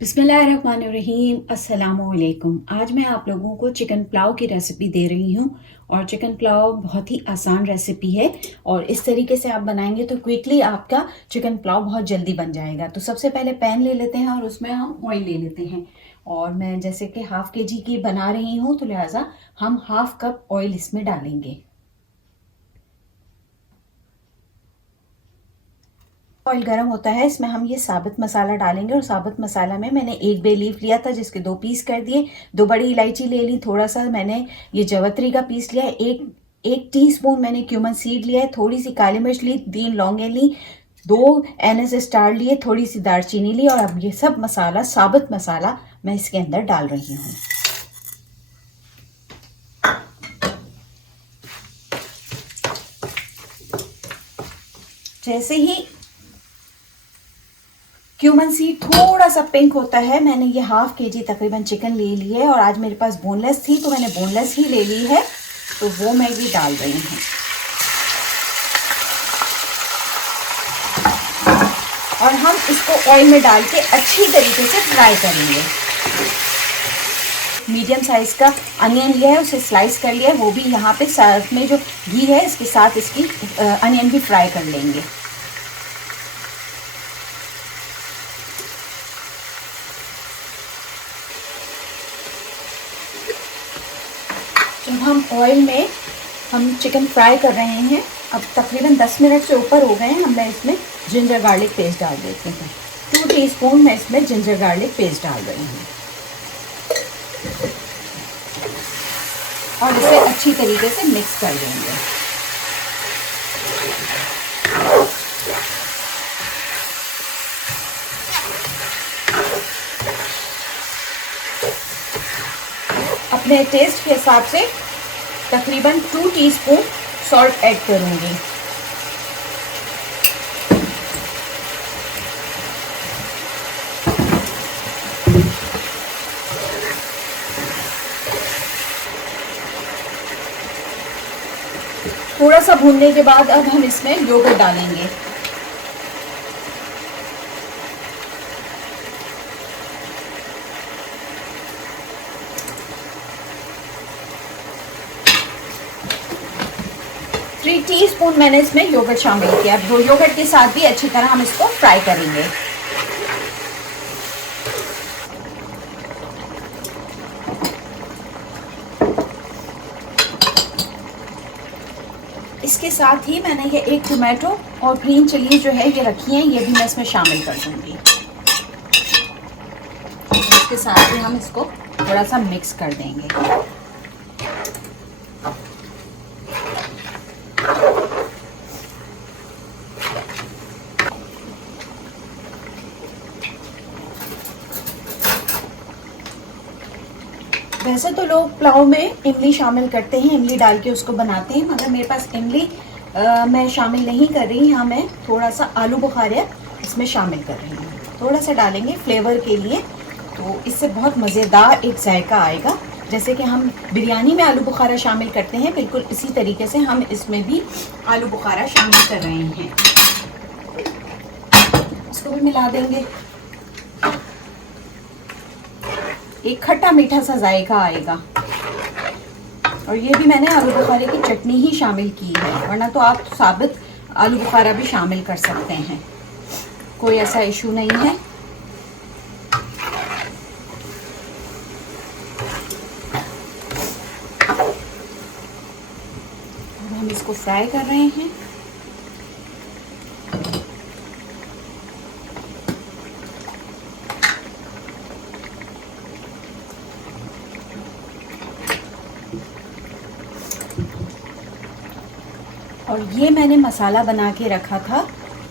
बिस्मिल्लाहिर्रहमानिर्रहीम अस्सलामुअलैकुम। आज मैं आप लोगों को चिकन पुलाव की रेसिपी दे रही हूँ। और चिकन पुलाव बहुत ही आसान रेसिपी है और इस तरीके से आप बनाएंगे तो क्विकली आपका चिकन पुलाव बहुत जल्दी बन जाएगा। तो सबसे पहले पैन ले लेते हैं और उसमें हम ऑयल ले लेते हैं। और मैं जैसे कि हाफ़ केजी की बना रही हूँ तो लिहाजा हम हाफ़ कप ऑयल इसमें डालेंगे। ऑयल गर्म होता है, इसमें हम ये साबुत मसाला डालेंगे। और साबुत मसाला में मैंने एक बे लीफ लिया था जिसके 2 पीस कर दिए, 2 बड़ी इलायची ले ली, थोड़ा सा मैंने ये जवतरी का पीस लिया है, एक टीस्पून मैंने क्यूमन सीड लिया है, थोड़ी सी काली मिर्च ली, 3 लौंगे ली, 2 एनएस स्टार लिए, थोड़ी सी दालचीनी ली। और अब ये सब मसाला, साबुत मसाला मैं इसके अंदर डाल रही हूँ। जैसे ही क्यूमन सीड थोड़ा सा पिंक होता है, मैंने ये हाफ़ केजी तकरीबन चिकन ले ली है और आज मेरे पास बोनलेस थी तो मैंने बोनलेस ही ले ली है, तो वो मैं भी डाल रही हूँ। और हम इसको ऑयल में डाल के अच्छी तरीके से फ्राई करेंगे। मीडियम साइज़ का अनियन लिया है, उसे स्लाइस कर लिया है, वो भी यहाँ पे साथ में जो घी है इसके साथ इसकी अनियन भी फ्राई कर लेंगे। जब हम ऑयल में हम चिकन फ्राई कर रहे हैं, अब तकरीबन 10 मिनट से ऊपर हो गए हैं, हम इसमें जिंजर गार्लिक पेस्ट डाल देते हैं। 2 टीस्पून मैं इसमें जिंजर गार्लिक पेस्ट डाल रही हूँ और इसे अच्छी तरीके से मिक्स कर देंगे। अपने टेस्ट के हिसाब से तकरीबन 2 टीस्पून सॉल्ट ऐड करूंगी। थोड़ा सा भूनने के बाद अब हम इसमें योगर्ट डालेंगे। थ्री टीस्पून मैंने इसमें योगर्ट शामिल किया। अब योगर्ट के साथ भी अच्छी तरह हम इसको फ्राई करेंगे। इसके साथ ही मैंने ये एक टोमेटो और ग्रीन चिली जो है ये रखी है, ये भी मैं इसमें शामिल कर दूंगी। इसके साथ ही हम इसको थोड़ा सा मिक्स कर देंगे। वैसे तो लोग पुलाव में इमली शामिल करते हैं, इमली डाल के उसको बनाते हैं, मगर मेरे पास इमली मैं शामिल नहीं कर रही। यहाँ मैं थोड़ा सा आलू बुखारा इसमें शामिल कर रही हूँ, थोड़ा सा डालेंगे फ्लेवर के लिए, तो इससे बहुत मज़ेदार एक जायका आएगा। जैसे कि हम बिरयानी में आलू बुखारा शामिल करते हैं, बिल्कुल इसी तरीके से हम इसमें भी आलू बुखारा शामिल कर रहे हैं। इसको भी मिला देंगे, एक खट्टा मीठा सा जायका आएगा। और ये भी मैंने आलू बुखारे की चटनी ही शामिल की है, वरना तो आप साबुत आलू बुखारा भी शामिल कर सकते हैं, कोई ऐसा इशू नहीं है। अब हम इसको फ्राई कर रहे हैं। और ये मैंने मसाला बना के रखा था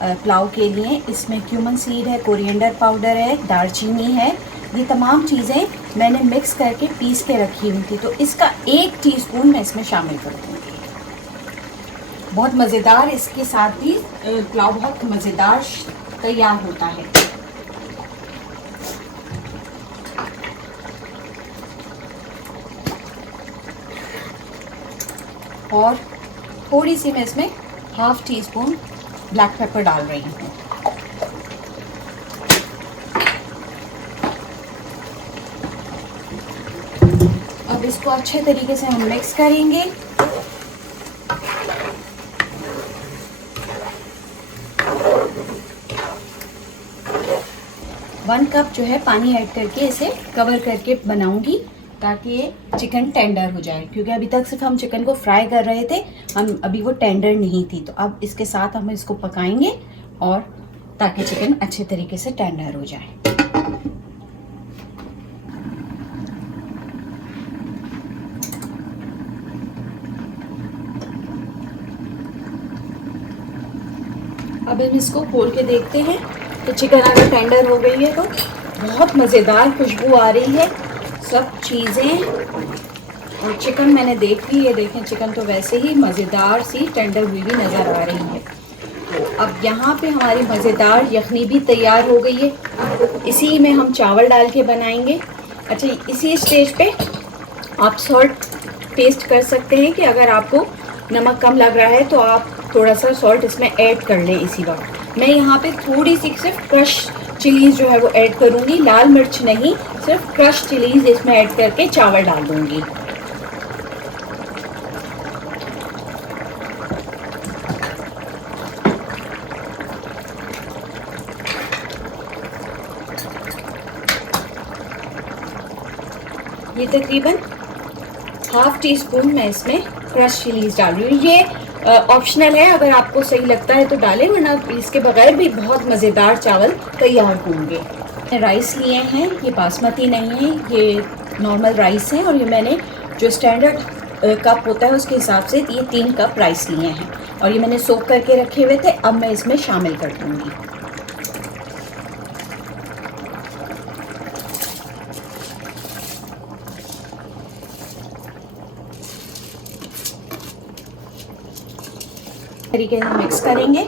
पुलाव के लिए। इसमें क्यूमन सीड है, कोरिएंडर पाउडर है, दालचीनी है, ये तमाम चीज़ें मैंने मिक्स करके पीस के रखी हुई थी, तो इसका 1 टीस्पून मैं इसमें शामिल कर दूँगी। बहुत मज़ेदार इसके साथ भी पुलाव बहुत मज़ेदार तैयार होता है। और थोड़ी सी मैं इसमें half tea spoon black pepper डाल रही हूँ। इसको अच्छे तरीके से हम मिक्स करेंगे। वन कप जो है पानी ऐड करके इसे कवर करके बनाऊंगी ताकि ये चिकन टेंडर हो जाए, क्योंकि अभी तक सिर्फ हम चिकन को फ्राई कर रहे थे, हम अभी वो टेंडर नहीं थी। तो अब इसके साथ हम इसको पकाएंगे और ताकि चिकन अच्छे तरीके से टेंडर हो जाए। अब हम इसको खोल के देखते हैं तो चिकन अगर टेंडर हो गई है तो बहुत मज़ेदार खुशबू आ रही है सब चीज़ें। और चिकन मैंने देख ली है, देखें चिकन तो वैसे ही मज़ेदार सी टेंडर हुई भी नज़र आ रही है। तो अब यहाँ पे हमारी मज़ेदार यखनी भी तैयार हो गई है। इसी में हम चावल डाल के बनाएंगे। अच्छा, इसी स्टेज पे आप सॉल्ट टेस्ट कर सकते हैं कि अगर आपको नमक कम लग रहा है तो आप थोड़ा सा सॉल्ट इसमें ऐड कर लें इसी वक्त। मैं यहाँ पे थोड़ी सी सिर्फ क्रश चिलीज़ जो है वो ऐड करूँगी, लाल मिर्च नहीं, सिर्फ क्रश चिलीज़ इसमें ऐड करके चावल डाल दूँगी। ये तकरीबन हाफ टी स्पून मैं इसमें क्रश चिलीज़ डाल रही हूँ। ये ऑप्शनल है, अगर आपको सही लगता है तो डालें, वरना इसके बगैर भी बहुत मज़ेदार चावल तैयार होंगे। राइस लिए हैं, ये बासमती नहीं है, ये नॉर्मल राइस है। और ये मैंने जो स्टैंडर्ड कप होता है उसके हिसाब से ये 3 कप राइस लिए हैं और ये मैंने सोक करके रखे हुए थे। अब मैं इसमें शामिल कर दूँगी। तरीके से मिक्स करेंगे।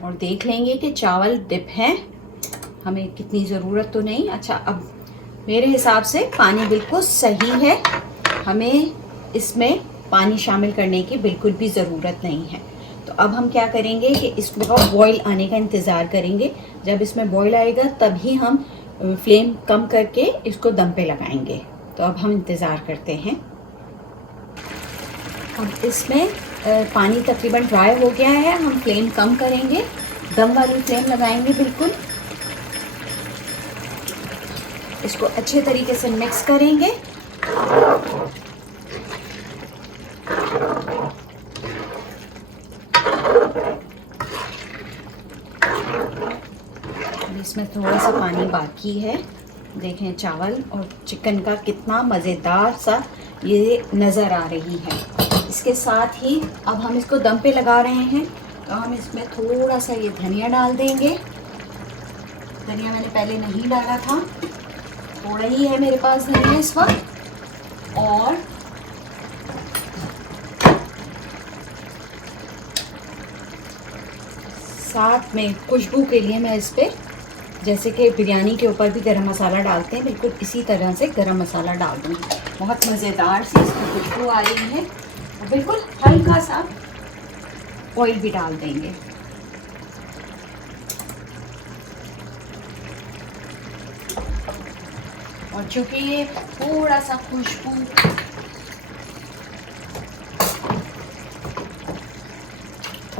और देख लेंगे कि चावल डिप हैं, हमें कितनी ज़रूरत तो नहीं। अच्छा, अब मेरे हिसाब से पानी बिल्कुल सही है, हमें इसमें पानी शामिल करने की बिल्कुल भी ज़रूरत नहीं है। तो अब हम क्या करेंगे कि इसको बॉईल आने का इंतज़ार करेंगे। जब इसमें बॉईल आएगा तभी हम फ्लेम कम करके इसको दम पे लगाएंगे। तो अब हम इंतज़ार करते हैं। अब इसमें पानी तकरीबन ड्राई हो गया है, हम फ्लेम कम करेंगे, दम वाली फ्लेम लगाएंगे बिल्कुल। इसको अच्छे तरीके से मिक्स करेंगे। इसमें थोड़ा सा पानी बाकी है। देखें चावल और चिकन का कितना मज़ेदार सा ये नज़र आ रही है। इसके साथ ही अब हम इसको दम पे लगा रहे हैं तो हम इसमें थोड़ा सा ये धनिया डाल देंगे। धनिया मैंने पहले नहीं डाला था, थोड़ा ही है मेरे पास धनिया इस वक्त। और साथ में खुशबू के लिए मैं इस पर, जैसे कि बिरयानी के ऊपर भी गरम मसाला डालते हैं, बिल्कुल इसी तरह से गरम मसाला डाल दूँगी। बहुत मज़ेदार सी इसकी खुशबू आ रही है। और बिल्कुल हल्का सा ऑयल भी डाल देंगे। और चूँकि ये थोड़ा सा खुशबू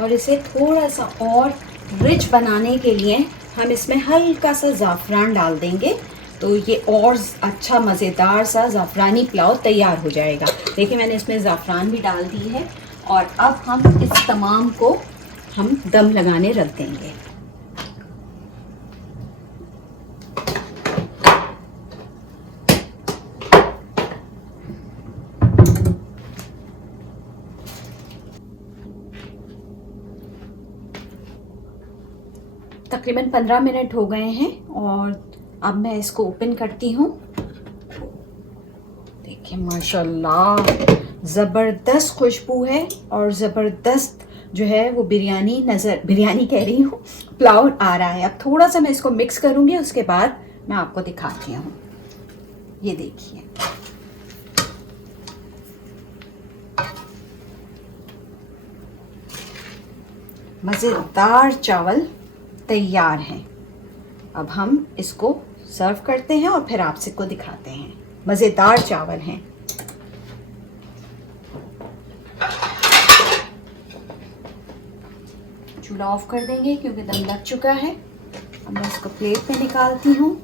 और इसे थोड़ा सा और रिच बनाने के लिए हम इसमें हल्का सा ज़ाफ़रान डाल देंगे, तो ये और अच्छा मज़ेदार सा ज़ाफ़रानी पुलाव तैयार हो जाएगा। देखिए मैंने इसमें ज़ाफ़रान भी डाल दी है। और अब हम इस तमाम को हम दम लगाने रख देंगे। तकरीबन 15 मिनट हो गए हैं और अब मैं इसको ओपन करती हूँ। देखिए माशाल्लाह ज़बरदस्त खुशबू है और ज़बरदस्त जो है वो बिरयानी कह रही हूँ, पुलाव आ रहा है। अब थोड़ा सा मैं इसको मिक्स करूँगी, उसके बाद मैं आपको दिखाती हूँ। ये देखिए मज़ेदार चावल तैयार हैं। अब हम इसको सर्व करते हैं और फिर आपसे को दिखाते हैं। मज़ेदार चावल हैं। चूल्हा ऑफ कर देंगे क्योंकि दम लग चुका है। अब मैं इसको प्लेट में निकालती हूँ।